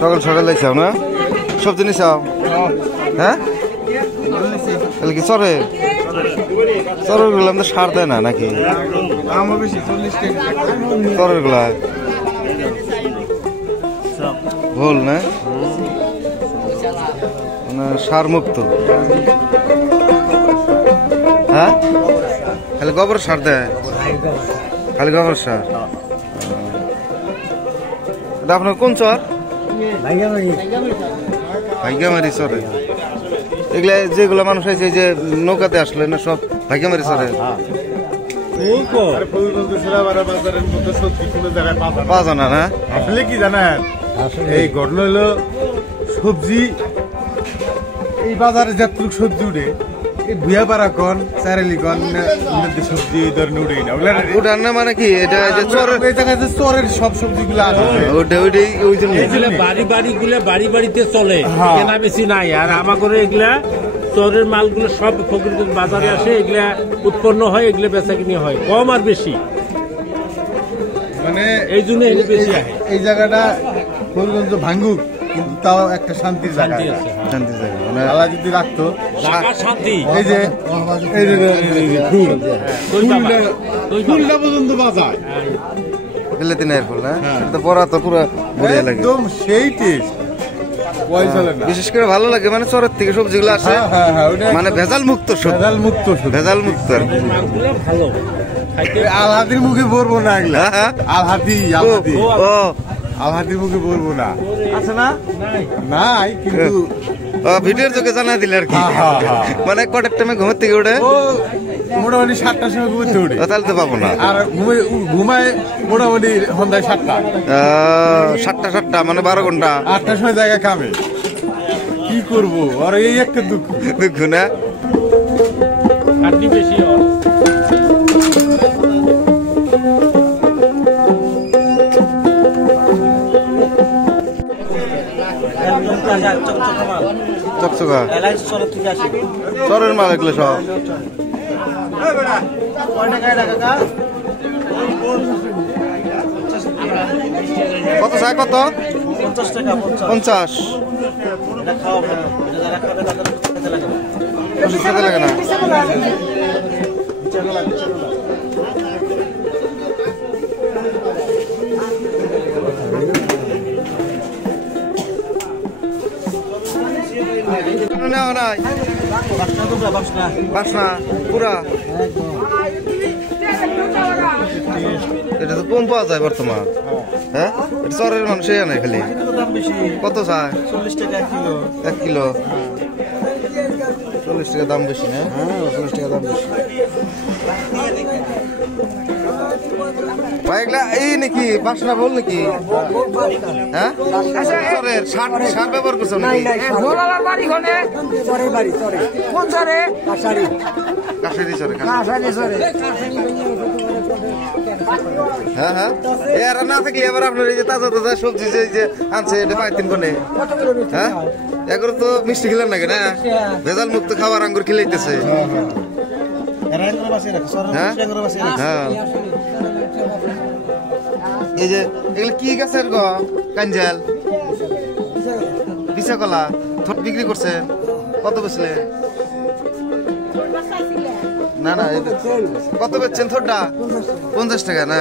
সকাল সকাল লাইছাও না সবজি নিছাও হ্যাঁ তাহলে কি চরে চরের গুলো আমাদের সার দেয় না নাকি চরের গুলা ভুল না মানে সার মুক্ত হ্যাঁ খালি গোবর সার দেয় খালি গোবর সার এটা আপনার কোন চর ভাইগামারি চরে এগুলা যেগুলো মানুষ আছে যে নৌকাতে আসলে না সব ভাইগামারি চরে পাওয়া যায় না আসলে কি জানেন এই ঘটনা হলো সবজি এই বাজারে যতটুকু সবজি উঠে এই ভুয়া পাড়া কন চারেলি কন সবজি এই ধরনের উঠে না ওটার না মানে কি এটা যে চরের এই জায়গায় যে চরের সব সবজিগুলো আছে ওইটাই ওই জন্য বাড়ি বাড়িতে চলে কেনা বেশি নাই আর আমাদের এগুলা চরের মালগুলো সব ফকিরগঞ্জ বাজারে আসে এগুলা উৎপন্ন হয় এগুলা বেচা কিনি হয় কম আর বেশি মানে এই জন্য বেশি আসে এই জায়গাটা ফকিরগঞ্জ ভাঙ্গুক কিন্তু তাও একটা শান্তির জায়গা শান্তির জায়গা মানে আল্লাহ যদি রাখতো শান্তি এই যে ফুলটা পর্যন্ত বাজায় বিলেতি নাই ফুল না এটা পড়া তো পুরো বড়িয়া লাগে একদম সেই টেস্ট বিশেষ করে ভালো লাগে মানে চরের থেকে সবজিগুলো আসে মানে ভেজাল মুক্ত ভেজাল মুক্ত আর কি ভালো আলহাদির মুখে পড়বো না এগুলা আলহাদি আলহাদির মুখে পড়বো না আছে না নাই কিন্তু ভিডিওর চোখে জানা দিলে আর কি মানে কটার টাইমে ঘুমের থেকে উঠে মোটামুটি 7টার সময় ঘুমতে উঠে তাহলে তো পাবো না আর ঘুমায় মোটামুটি সন্ধ্যায় 7টা মানে 12 ঘন্টা 8টার সময় জায়গা কামে কি করবো আর এই একটা দুঃখ না খাটনি বেশি চকচকা চরের মাল এগুলো সব কত চাই কত 50 খেতে লাগে না বাসনা পুরা এটা তো কম পাওয়া যায় বর্তমান হ্যাঁ এটা চরের মানুষ নাই খালি কত চায় 40 টাকা কিলো 1 কিলো 40 টাকা দাম বেশি না 40 টাকা দাম বেশি ভাইগুলা এই নাকি বাসনা বল নাকি হ্যাঁ চরের সার ব্যবহার করছো নাকি কাশারি চরে হ্যাঁ হ্যাঁ এরা না থাকলে এবার আপনার এই যে তাজা তাজা সবজি যে আনছে এটা পাইতেন কোনে হ্যাঁ এগুলো তো মিষ্টি খেলেন নাকি না ভেজাল মুক্ত খাবার আঙ্গুর খেলাইতেছে হ্যাঁ এই যে এগুলো কি গাছের গো কাঞ্জাল বিশা কলা থট বিক্রি করছে কত বেচলে না কত বেচছেন থটটা 50 টাকা না